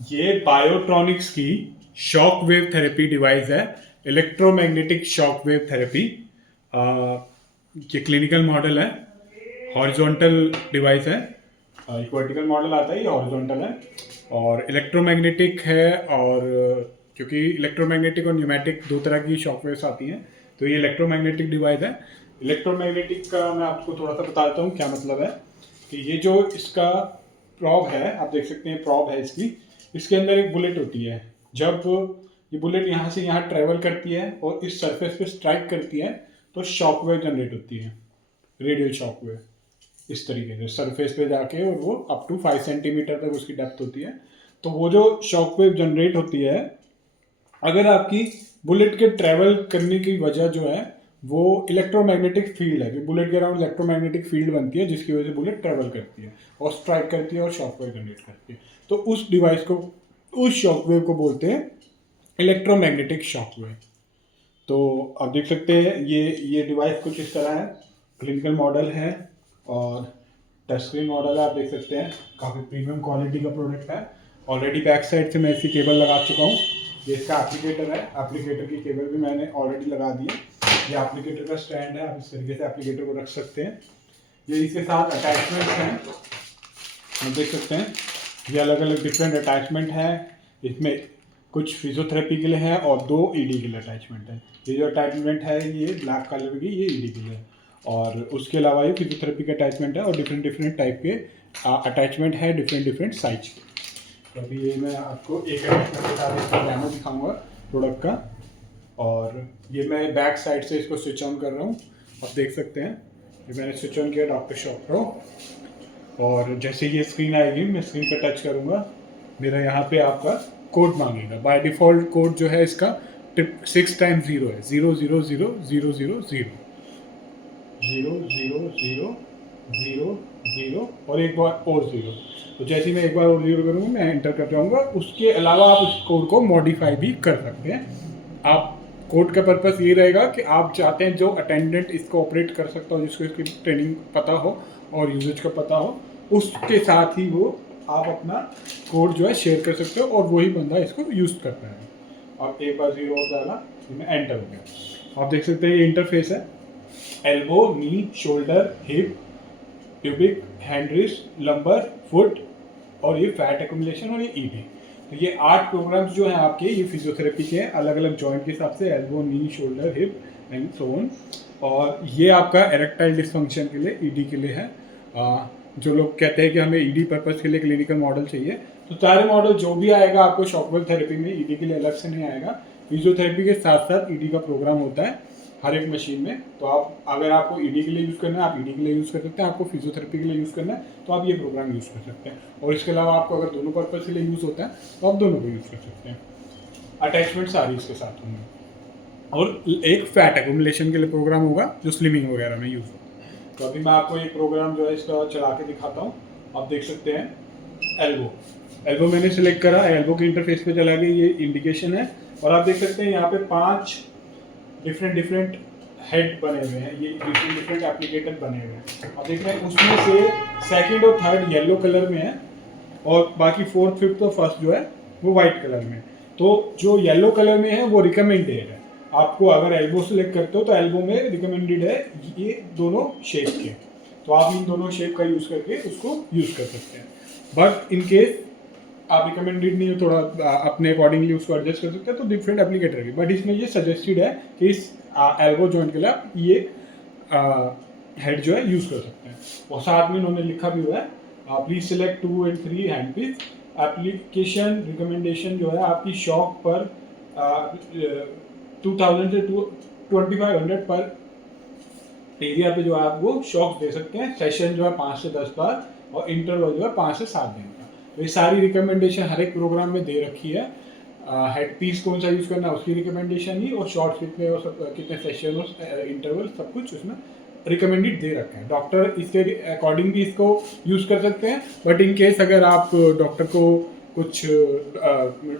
ये बायोट्रॉनिक्स की shock wave therapy device है, इलेक्ट्रोमैग्नेटिक शॉक वेव थेरेपी। ये क्लिनिकल मॉडल है, हॉरिजॉन्टल डिवाइस है। एक वर्टिकल मॉडल आता है, ये हॉरिजॉन्टल है और इलेक्ट्रोमैग्नेटिक है। और क्योंकि इलेक्ट्रोमैग्नेटिक और न्यूमेटिक दो तरह की शॉक वेव्स आती हैं, तो ये इलेक्ट्रोमैग्नेटिक डिवाइस है। इलेक्ट्रोमैग्नेटिक का मैं आपको थोड़ा सा बता देता हूँ क्या मतलब है। कि ये जो इसका प्रॉब है, आप देख सकते हैं प्रॉब है इसके अंदर एक बुलेट होती है। जब ये बुलेट यहाँ से यहाँ ट्रेवल करती है और इस सरफेस पे स्ट्राइक करती है तो शॉक वेव जनरेट होती है, रेडियल शॉक वेव। इस तरीके से सरफेस पे जाके, और वो अप टू 5 सेंटीमीटर तक उसकी डेप्थ होती है। तो वो जो शॉक वेव जनरेट होती है, अगर आपकी बुलेट के ट्रेवल करने की वजह जो है वो इलेक्ट्रोमैग्नेटिक फील्ड है, कि बुलेट के अराउंड इलेक्ट्रोमैग्नेटिक फील्ड बनती है जिसकी वजह से बुलेट ट्रेवल करती है और स्ट्राइक करती है और शॉक वेव जनरेट करती है। तो उस डिवाइस को, उस शॉक वेव को बोलते हैं इलेक्ट्रोमैग्नेटिक शॉक वेव। तो आप देख सकते हैं ये डिवाइस कुछ इस तरह है, क्लिनिकल मॉडल है और टच स्क्रीन मॉडल है। आप देख सकते हैं काफ़ी प्रीमियम क्वालिटी का प्रोडक्ट है। ऑलरेडी बैक साइड से मैं इसकी केबल लगा चुका हूँ। ये इसका एप्लीकेटर है, एप्लीकेटर की केबल भी मैंने ऑलरेडी लगा दी है। ये एप्लीकेटर का स्टैंड है, आप इस तरीके से एप्लीकेटर को रख सकते हैं। ये इसके साथ अटैचमेंट हैं, आप देख सकते हैं ये अलग अलग डिफरेंट अटैचमेंट है। इसमें कुछ फिजियोथेरेपी के लिए है और 2 ईडी के लिए अटैचमेंट है। ये जो अटैचमेंट है ये ब्लैक कलर की, ये ईडी के लिए है और उसके अलावा ये फिजियोथेरेपी का अटैचमेंट है और डिफरेंट डिफरेंट टाइप के अटैचमेंट है, डिफरेंट डिफरेंट साइज के। तो अभी ये मैं आपको एक अटैचमेंट के साथ इसका डेमो दिखाऊंगा प्रोडक्ट का। और ये मैं बैक साइड से इसको स्विच ऑन कर रहा हूँ, आप देख सकते हैं ये मैंने स्विच ऑन किया डॉक्टर शॉप प्रो। और जैसे ये स्क्रीन आएगी, मैं स्क्रीन पर टच करूँगा, मेरा यहाँ पे आपका कोड मांगेगा। बाय डिफ़ॉल्ट कोड जो है इसका 6 टाइम्स 0 है, 0000000 00000 और एक बार और 0। तो जैसे ही मैं एक बार और 0 करूँगा, मैं एंटर कर जाऊँगा। उसके अलावा आप उस कोड को मॉडिफाई भी कर सकते हैं। आप कोड का पर्पस ये रहेगा कि आप चाहते हैं जो अटेंडेंट इसको ऑपरेट कर सकता हो, जिसको इसकी ट्रेनिंग पता हो और यूजेज का पता हो, उसके साथ ही वो आप अपना कोड जो है शेयर कर सकते हो और वही बंदा इसको यूज़ करता है। आप एक बार 0 और डाला, इसमें एंटर हो गया। आप देख सकते हैं ये इंटरफेस है, elbow, knee, shoulder, hip, pubic, hand wrist, lumbar, foot और ये फैट एक्यूमुलेशन और ये ईडी। तो ये 8 प्रोग्राम्स जो हैं आपके, ये फिजियोथेरेपी के हैं, अलग अलग जॉइंट के हिसाब से, elbow, knee, shoulder, hip and so on. और ये आपका एरेक्टाइल डिसफंक्शन के लिए, ईडी के लिए है। जो लोग कहते हैं कि हमें ईडी पर्पस के लिए क्लिनिकल मॉडल चाहिए, तो सारे मॉडल जो भी आएगा आपको शॉकवेव थेरेपी में, ईडी के लिए अलग से नहीं आएगा। फिजियोथेरेपी के साथ साथ ईडी का प्रोग्राम होता है हर एक मशीन में। तो आप, अगर आपको ईडी के लिए यूज़ करना है आप ईडी के लिए यूज़ कर सकते हैं, आपको फिजियोथेरेपी के लिए यूज़ करना है तो आप ये प्रोग्राम यूज़ कर सकते हैं। और इसके अलावा आपको अगर दोनों पर्पज़ के लिए यूज़ होता है तो आप दोनों को यूज़ कर सकते हैं। अटैचमेंट सारी इसके साथ होंगे। और एक फैट एक्यूमुलेशन के लिए प्रोग्राम होगा जो स्लिमिंग वगैरह में यूज़ होगा। तो अभी मैं आपको एक प्रोग्राम जो है इसका चला के दिखाता हूँ। आप देख सकते हैं एल्बो, एल्बो मैंने सिलेक्ट करा, एल्बो के इंटरफेस पे चला गया, ये इंडिकेशन है। और आप देख सकते हैं यहाँ पे 5 डिफरेंट हेड बने हुए हैं, ये डिफरेंट एप्लीकेटर बने हुए हैं। आप देख रहे हैं उसमें से सेकंड और थर्ड येलो कलर में है और बाकी फोर्थ, फिफ्थ और फर्स्ट जो है वो वाइट कलर में। तो जो येलो कलर में है वो रिकमेंडेड है। आपको अगर एल्बो सेलेक्ट करते हो तो एल्बो में रिकमेंडेड है ये दोनों शेप के, तो आप इन दोनों शेप का यूज़ करके उसको यूज़ कर सकते हैं। बट इन केस आप रिकमेंडेड नहीं हो, थोड़ा अपने अकॉर्डिंगली उसको एडजस्ट कर सकते हैं, तो डिफरेंट एप्लीकेटर भी। बट इसमें ये सजेस्टेड है कि इस एल्बो जॉइंट के लिए आप ये हेड जो है यूज़ कर सकते हैं। और साथ में इन्होंने लिखा भी हुआ है, please select 2 and 3 hand piece. Application recommendation जो है आपकी शॉक पर 2000 से 2500 पर एरिया पे जो है आप वो शॉक दे सकते हैं। सेशन जो है 5 से 10 बार और इंटरवल जो है 5 से 7 दिन का। तो ये सारी रिकमेंडेशन हर एक प्रोग्राम में दे रखी है। हेड पीस कौन सा यूज़ करना है उसकी रिकमेंडेशन ही, और शॉर्ट कितने और कितने सेशन और इंटरवल सब कुछ उसमें रिकमेंडेड दे रखा है। डॉक्टर इसके अकॉर्डिंग भी इसको यूज़ कर सकते हैं। बट इन केस अगर आप डॉक्टर को कुछ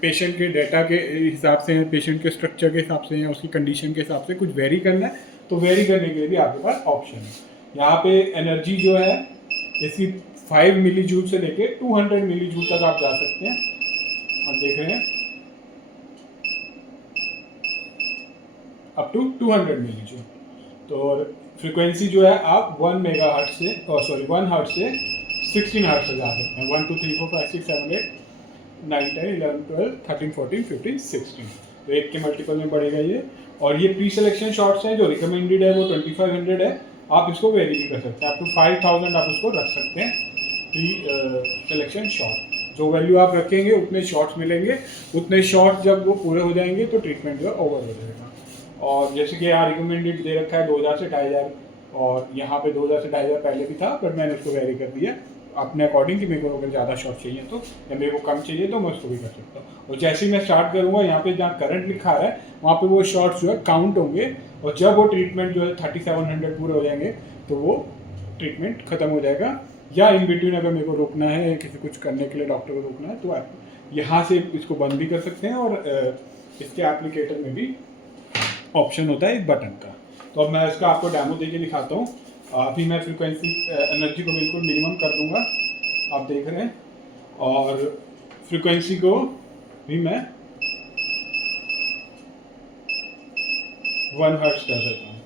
पेशेंट के डेटा के हिसाब से, पेशेंट के स्ट्रक्चर के हिसाब से या उसकी कंडीशन के हिसाब से कुछ वेरी करना है तो वेरी करने के लिए भी आपके पास ऑप्शन है। यहाँ पे एनर्जी जो है इसकी 5 मिली जूल से लेके 200 मिली जूल तक आप जा सकते हैं। आप देख रहे हैं अप टू 200 मिली जूल। तो फ्रिक्वेंसी जो है आप 1 मेगा हर्ट्ज से 1 हर्ट्ज से 16 हर्ट्ज से जा सकते हैं। 1 2 3 4 5 6 7 8 9 10 11 12 13 14 15 16, तो एक के मल्टीपल में बढ़ेगा ये। और ये प्री सिलेक्शन शॉट्स हैं, जो रिकमेंडेड है वो 2500 है। आप इसको वेरी भी कर सकते हैं, आप टू 5000 आप उसको रख सकते हैं प्री सिलेक्शन शॉट। जो वैल्यू आप रखेंगे उतने शॉट्स मिलेंगे, उतने शॉट्स जब वो पूरे हो जाएंगे तो ट्रीटमेंट जो है ओवर हो जाएगा। और जैसे कि यहाँ रिकमेंडेड दे रखा है 2000 से 2500, और यहाँ पे 2000 से 2500 पहले भी था, बट मैंने उसको वेरी कर दिया अपने अकॉर्डिंग कि मेरे को अगर ज़्यादा शॉट चाहिए तो, या मेरे को कम चाहिए तो मैं उसको भी कर सकता हूँ। और जैसे ही मैं स्टार्ट करूँगा, यहाँ पे जहाँ करंट लिखा है वहाँ पे वो शॉट्स जो है काउंट होंगे, और जब वो ट्रीटमेंट जो है 3700 पूरे हो जाएंगे तो वो ट्रीटमेंट खत्म हो जाएगा। या इन बिटवीन अगर मेरे को रोकना है, किसी कुछ करने के लिए डॉक्टर को रोकना है, तो आप यहाँ से इसको बंद भी कर सकते हैं। और इसके एप्लीकेटर में भी ऑप्शन होता है इस बटन का। तो अब मैं इसका आपको डेमो देके दिखाता हूँ। अभी मैं फ्रीक्वेंसी एनर्जी को बिल्कुल मिनिमम कर दूंगा, आप देख रहे हैं, और फ्रीक्वेंसी को भी मैं 1 हर्ट्ज कर देता हूँ।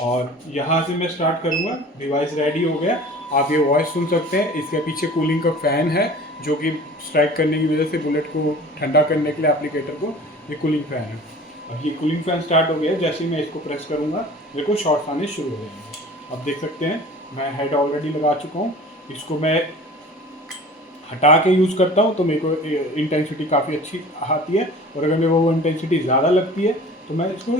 और यहाँ से मैं स्टार्ट करूँगा। डिवाइस रेडी हो गया, आप ये वॉइस सुन सकते हैं। इसके पीछे कूलिंग का फ़ैन है, जो कि स्ट्राइक करने की वजह से बुलेट को ठंडा करने के लिए एप्लीकेटर को ये कूलिंग फ़ैन है। अब ये कूलिंग फ़ैन स्टार्ट हो गया, जैसे ही मैं इसको प्रेस करूँगा मेरे को शॉट्स आने शुरू हो जाएंगे। अब देख सकते हैं मैं हेड ऑलरेडी लगा चुका हूँ। इसको मैं हटा के यूज़ करता हूँ तो मेरे को इंटेंसिटी काफ़ी अच्छी आती है, और अगर मेरे को वो इंटेंसिटी ज़्यादा लगती है तो मैं इसको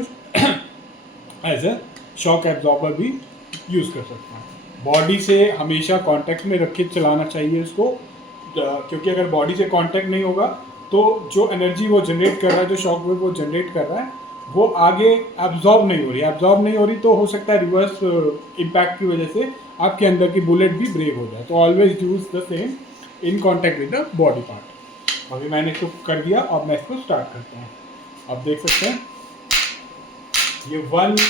एज ए शॉक एब्जॉर्बर भी यूज़ कर सकता हूँ। बॉडी से हमेशा कांटेक्ट में रख के चलाना चाहिए इसको, क्योंकि अगर बॉडी से कांटेक्ट नहीं होगा तो जो एनर्जी वो जनरेट कर रहा है, जो शॉक वेव वो जनरेट कर रहा है, वो आगे एब्जॉर्ब नहीं हो रही। एब्जॉर्ब नहीं हो रही तो हो सकता है रिवर्स इम्पैक्ट की वजह से आपके अंदर की बुलेट भी ब्रेक हो जाए। तो always use the same in contact with the body part. अभी मैंने इसको कर दिया, अब मैं इसको स्टार्ट करता हूँ। आप देख सकते हैं ये 1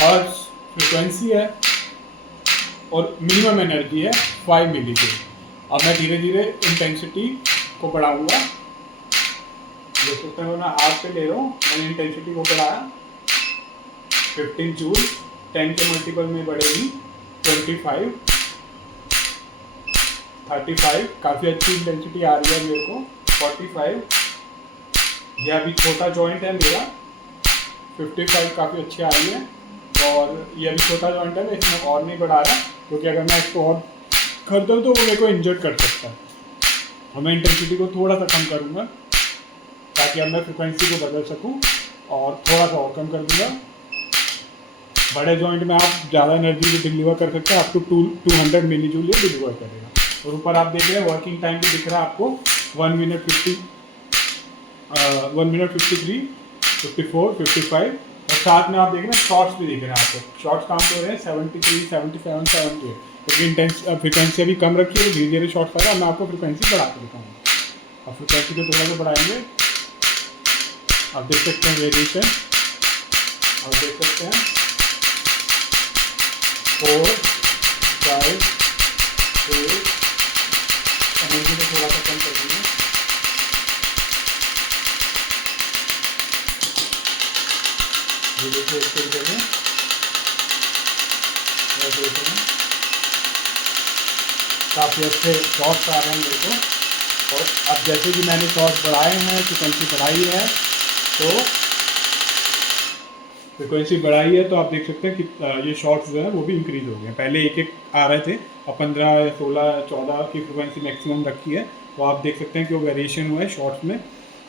हर्ट्ज फ्रिक्वेंसी है और मिनिमम एनर्जी है 5 मिली जूल। अब मैं धीरे धीरे इंटेंसिटी को बढ़ाऊंगा। देख सकते हैं मैं हाथ पे ले रहा हूँ, मैंने इंटेंसिटी को बढ़ाया 15 जूल, 10 के मल्टीपल में बढ़ेगी 25, 35, काफ़ी अच्छी इंटेंसिटी आ रही है मेरे को 45। यह अभी छोटा जॉइंट है मेरा, 55 काफ़ी अच्छी आ रही है। और ये अभी छोटा जॉइंट है, मैं इसमें और नहीं बढ़ा रहा, क्योंकि अगर मैं इसको और करता हूँ तो वो मेरे को इंजर्ड कर सकता है। और मैं इंटेंसिटी को थोड़ा सा कम करूँगा ताकि अब मैं फ्रिक्वेंसी को बदल सकूँ, और थोड़ा सा और कम कर दूँगा। बड़े जॉइंट में आप ज़्यादा एनर्जी भी डिलीवर कर सकते हैं, अप टू 200 मिली जूल ये डिलीवर करेगा। और ऊपर आप देख रहे हैं वर्किंग टाइम भी दिख रहा है आपको 1 मिनट 53, 54, 55, और साथ में आप देख रहे हैं शॉर्ट्स भी दिख रहे हैं आपको। शॉर्ट्स काउंट हो रहे हैं 73, 77, 78, क्योंकि फ्रिक्वेंसी अभी कम रखी है, धीरे धीरे शॉर्ट्स आ रहा है। मैं आपको फ्रिक्वेंसी बढ़ा के दिखाऊंगा। अब फ्रिक्वेंसी को थोड़ा सा बढ़ाएंगे, आप देख सकते हैं वेरिएशन, और देख सकते हैं 4, 5, 6, एनर्जी को थोड़ा सा कम कर देंगे। ये देखिए इस तरीके में काफ़ी अच्छे शॉट्स आ रहे हैं मेरे को। और अब जैसे कि मैंने शॉट्स बढ़ाए हैं, फ्रिक्वेंसी बढ़ाई है, तो आप देख सकते हैं कि ये शॉट्स जो है वो भी इंक्रीज हो गए हैं। पहले एक आ रहे थे, अब 15 या 16 या 14 की फ्रिक्वेंसी मैक्सिमम रखी है। तो आप देख सकते हैं कि वो वेरिएशन हुआ है शॉट्स में,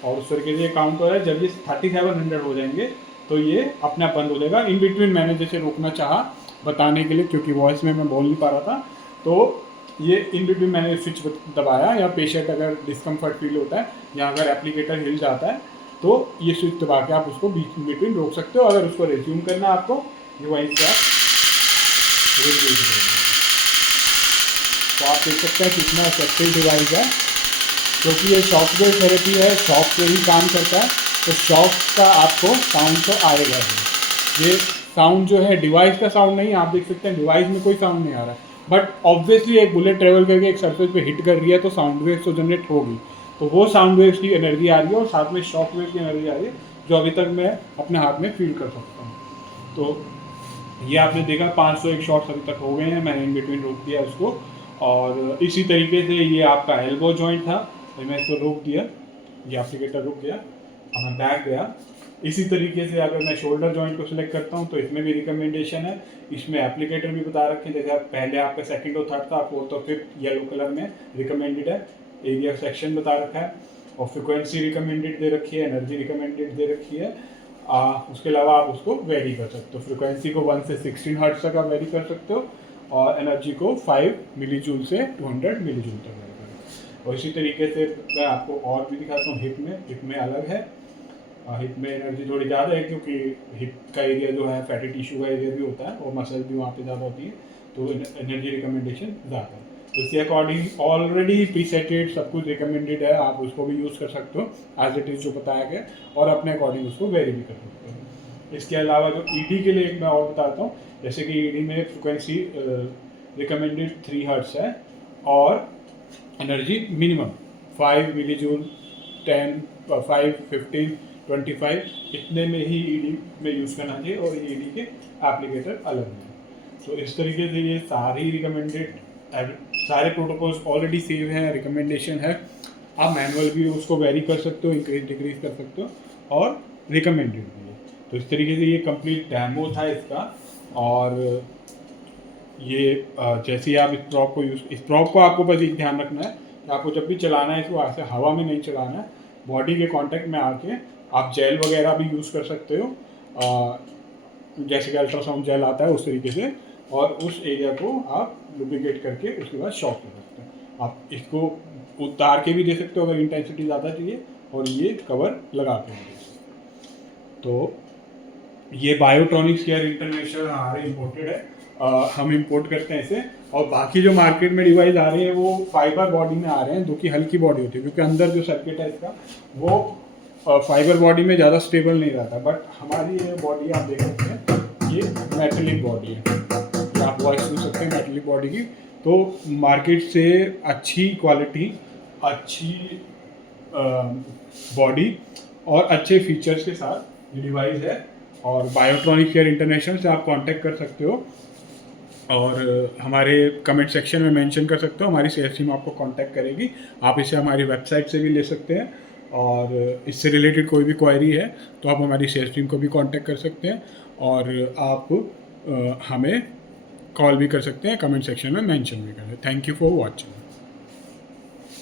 और उस तरीके से काउंट हो रहा है। जब ये 3700 हो जाएंगे तो ये अपने आप बंद हो जाएगा। इन बिटवीन मैंने जैसे रोकना चाहा बताने के लिए, क्योंकि वॉइस में मैं बोल नहीं पा रहा था, तो ये इन बिटवीन मैंने स्विच दबाया, या पेशेंट अगर डिस्कम्फर्ट फील होता है या अगर एप्लीकेटर हिल जाता है तो ये स्विच दबा के आप उसको बीच बिटवीन रोक सकते हो। अगर उसको रिज्यूम करना है आपको, ये वहीं से आप रिज्यूम करेंगे। तो आप देख सकते हैं कितना इफेक्टिव डिवाइस है, क्योंकि ये शॉकवेव थेरेपी है, शॉक से ही काम करता है, तो शॉक का आपको साउंड तो आएगा ही। ये साउंड जो है डिवाइस का साउंड नहीं, आप देख सकते हैं डिवाइस में कोई साउंड नहीं आ रहा है, बट ऑब्वियसली एक बुलेट ट्रेवल करके एक सरफेस पे हिट कर रही है तो साउंड वेव तो जनरेट होगी। तो वो साउंड वेव्स की एनर्जी आ रही है और साथ में शॉक वेव की एनर्जी आ रही है, जो अभी तक मैं अपने हाथ में फील कर सकता हूँ। तो ये आपने देखा 501 शॉट्स अभी तक हो गए हैं, मैंने इन बिटवीन रोक दिया उसको। और इसी तरीके से ये आपका एल्बो जॉइंट था, तो मैं इसको रोक दिया, ये एप्लीकेटर रुक गया, अब मैं बैक गया। इसी तरीके से अगर मैं शोल्डर जॉइंट को सिलेक्ट करता हूँ तो इसमें भी रिकमेंडेशन है, इसमें एप्लीकेटर भी बता रखे हैं, जैसे पहले आपका सेकंड और थर्ड था, फोर्थ और फिफ्थ येलो कलर में रिकमेंडेड है, एरिया सेक्शन बता रखा है, और फ्रिक्वेंसी रिकमेंडेड दे रखी है, एनर्जी रिकमेंडेड दे रखी है। उसके अलावा आप उसको वेरी कर सकते हो, फ्रिक्वेंसी को 1 से 16 हर्ट्ज तक आप वेरी कर सकते हो, और एनर्जी को 5 मिली जूल से 200 मिली जूल तक वेरी कर सकते हो। और इसी तरीके से मैं आपको और भी दिखाता हूँ, हिप में अलग है, हिप में एनर्जी थोड़ी ज़्यादा है, क्योंकि हिप का एरिया जो है फैटी टिश्यू का एरिया भी होता है और मसल भी वहाँ पे ज़्यादा होती है, तो एनर्जी रिकमेंडेशन ज़्यादा है। तो इसके अकॉर्डिंग ऑलरेडी प्रीसेटेड सब कुछ रिकमेंडेड है, आप उसको भी यूज़ कर सकते हो एज इट इज़ जो बताया गया, और अपने अकॉर्डिंग उसको वेरी भी कर सकते हो। इसके अलावा जो ईडी के लिए एक मैं और बताता हूँ, जैसे कि ईडी में फ्रिक्वेंसी रिकमेंडेड 3 हर्ट्ज है, और एनर्जी मिनिमम 5 मिली जूल, 10, 5, 15, 25 इतने में ही ईडी में यूज़ करना चाहिए, और ये ईडी के एप्लीकेटर अलग हैं। तो इस तरीके से ये सारी रिकमेंडेड सारे प्रोटोकॉल्स ऑलरेडी सेव हैं, रिकमेंडेशन है, आप मैनुअल भी उसको वेरी कर सकते हो, इंक्रीज डिक्रीज कर सकते हो, और रिकमेंडेड भी है। तो इस तरीके से ये कंप्लीट डेमो था इसका। और ये जैसे ही आप इस प्रॉप को आपको बस एक ध्यान रखना है कि आपको जब भी चलाना है इसको ऐसे हवा में नहीं चलाना है, बॉडी के कांटेक्ट में आके आप जेल वगैरह भी यूज़ कर सकते हो, जैसे कि अल्ट्रासाउंड जेल आता है उस तरीके से, और उस एरिया को आप लुब्रिकेट करके उसके बाद शॉक कर सकते हो। आप इसको उतार के भी दे सकते हो अगर इंटेंसिटी ज़्यादा चाहिए, और ये कवर लगा के भी दे सकते हो। तो ये बायोट्रॉनिक्स केयर इंटरनेशनल हमारे इम्पोर्टेड है, हम इंपोर्ट करते हैं इसे। और बाकी जो मार्केट में डिवाइस आ रहे हैं वो फाइबर बॉडी में आ रहे हैं, जो कि हल्की बॉडी होती है, क्योंकि अंदर जो सर्किट है इसका वो फाइबर बॉडी में ज़्यादा स्टेबल नहीं रहता। बट हमारी ये बॉडी आप देख सकते हैं, ये मेटलिक बॉडी है, आप वॉइस सुन सकते हैं मेटलिक बॉडी की। तो मार्केट से अच्छी क्वालिटी, अच्छी बॉडी और अच्छे फीचर्स के साथ ये डिवाइस है, और बायोट्रॉनिक केयर इंटरनेशनल से आप कांटेक्ट कर सकते हो, और हमारे कमेंट सेक्शन में मेंशन कर सकते हो, हमारी सेल्स टीम आपको कांटेक्ट करेगी। आप इसे हमारी वेबसाइट से भी ले सकते हैं, और इससे रिलेटेड कोई भी क्वेरी है तो आप हमारी सेल्स टीम को भी कांटेक्ट कर सकते हैं, और आप हमें कॉल भी कर सकते हैं, कमेंट सेक्शन में मेंशन भी करें। Thank you for watching.